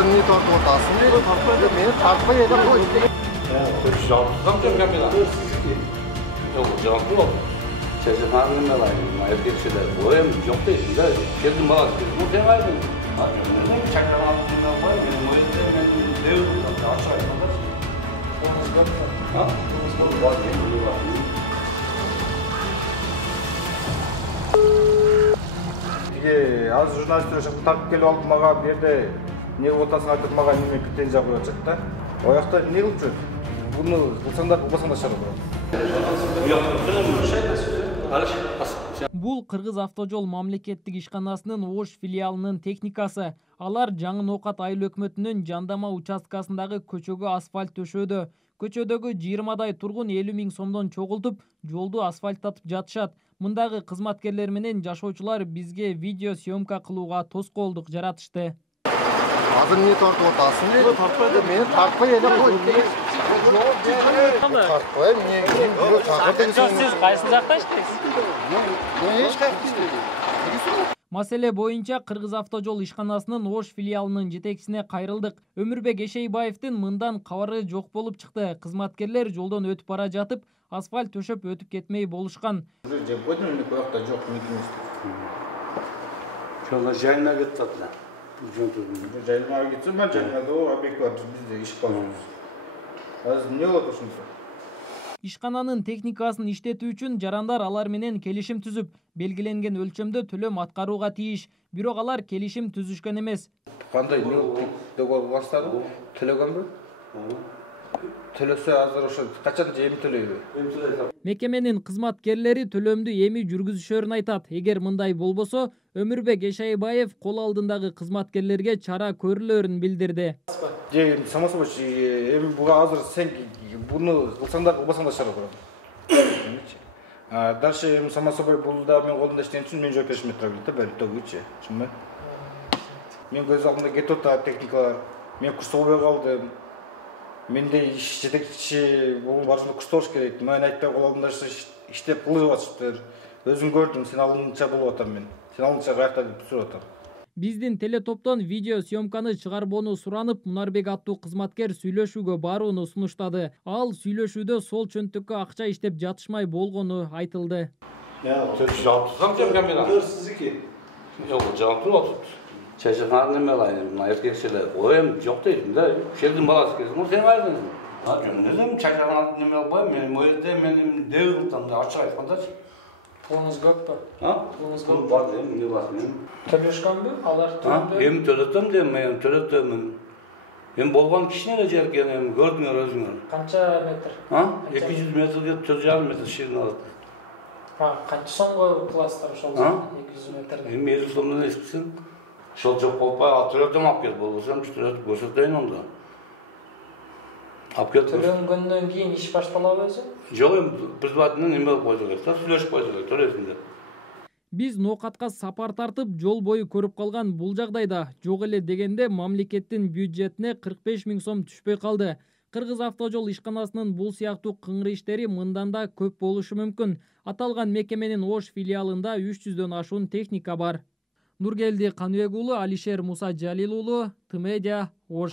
Азыр эмне тартып атасың? Мени тартпай эле кой. Жауапсыздан камера. Yok, cevaplı ol. Çeşit hanımla erkekçiler. Bu hem yok değil. Kedim bana bu demaydın. Ne çakran altında var. Benim o yüzden ben devrim. Aşağı yapmalar. Ha? Var ya. Az jurnalistler şimdi takip gelip aldı mağa bir yerde ne otasını айтып mağa неме претензия қойып жатат да. Ол жақта не қылып жүр? Бұны қылсаңдар, қылбасаңдар шығарып тұрады. Бул Кыргыз автожол мамлекеттик ишканасынын Ош филиалынын техникасы. Алар Жаңы Ноокат айыл өкмөтүнүн Жандама участкасындагы көчөгө асфальт төшөөдө. Көчөдөгү 20дай тургун 50 000 сомдон чогултуп, жолду асфальттатып жатышат. Мындагы кызматкерлер менен жашоочулар бизге видео съемка кылууга тоскоолдук жаратышты. Азыр эмне тартып атасың? Мени тартпай эле кой. Тартпай, мен чакырдым. Сиз кайсы жакта иштейсиз? Эч кайсы иштейм. Маселе боюнча Кыргыз автожол ишканасынын Ош филиалынын жетекчисине кайрылдык. Өмүрбек Эшейбаевдин мындан кабары жок болуп чыкты. Кызматкерлер жолдон өтүп бара жатып, асфальт төшөп өтүп кетмей болушкан. Şurada jayına gittiler. Жайылмаға кетсем, мен жайылмада ол объект бар, бізде иш қалуымыз. Азыр не болот ошондо? Ишкананын техникасын иштетүү үчүн жарандар алар менен келишим түзүп, белгиленген өлчөмдө төлөм аткарууга тийиш. Бирок алар келишим түзүшкөн эмес. Кандай договор баштады? Төлөгөнбү? Төлөсө азыр ошо качан эми төлөйбү? Мекеменин кызматкерлери төлөмдү эми жүргүзүшөрүн айтат. Эгер мындай болбосо, Өмүрбек Эшейбаев кол алдындагы кызматкерлерге чара көрүлөрүн билдирди. Само собой, эми буга азыр сен буну кылсаңдар, кылбасаңдар чара көрөм. Дальше эми само собой бул да мен колумда иштеген үчүн мен жоопкерчиликке тура келет да, бери төгүчү, чынбы? Мен көз алдымда кетип атат техникалар. Мен курстолбой калдым. Менде иш жетекчи бул барысында курстолуш керек. Мен айтпай кол алдымда иштеп кылып атышыптыр. Өзүм көрдүм, сен алдыңча болуп атам мен. Сен алдыңча каякта деп сурап атам. Биздин телетоптон видео съемканы чыгарбоону суранып, Мунарбек аттуу кызматкер сүйлөшүүгө барууну сунуштады. Ал сүйлөшүүдө сол чөнтөккө акча иштеп жатышмай болгону айтылды. Жауапсыздан камера. Yok, cevaplı ol. Çeşit hanımla erkekçiler. O hem yok değil. Kedim balası kesin. O sen aydın. Ne dedim çeşit hanımla boyum. Benim o yüzden benim devrim tam da aşağı yapmadılar. Pulunuz көп pü? Ha? Pulunuz көп pü? Var değil mi? Ne var benim? Төлөшкөн bü? Алар Ha? Hem töletim de ben töletim. Hem bolgan kişine de cerken hem gördünger özünger. Kança metr? Ha? 200 metrede 4,5 metre şirin aldı. Ha, kança soңго класстар ошол 200 метрде. Hem mezun sonunda eskisin. Şol çok bolpay atölötem alып келип болбосом, töletip көрсөтөйүн onda. Alып келип Төлөнгөндөн кийин иш башталабы өзү? Жок, эми предварительно неме кылып койду элек да, сүйлөшүп койду элек төрөсүндө. Биз Ноокатка сапар тартып, жол бою көрүп калган бул жагдайда жок эле дегенде мамлекеттин бюджетине 45 000 сом түшпөй калды. Кыргыз автожол ишканасынын бул сыяктуу кыңгыр иштери мындан да көп болушу мүмкүн. Аталган мекеменин Ош филиалында 300дөн ашуун техника бар. Нургелди Каныбек уулу, Алишер Муса Жалил уулу, Т-Медиа, Ош.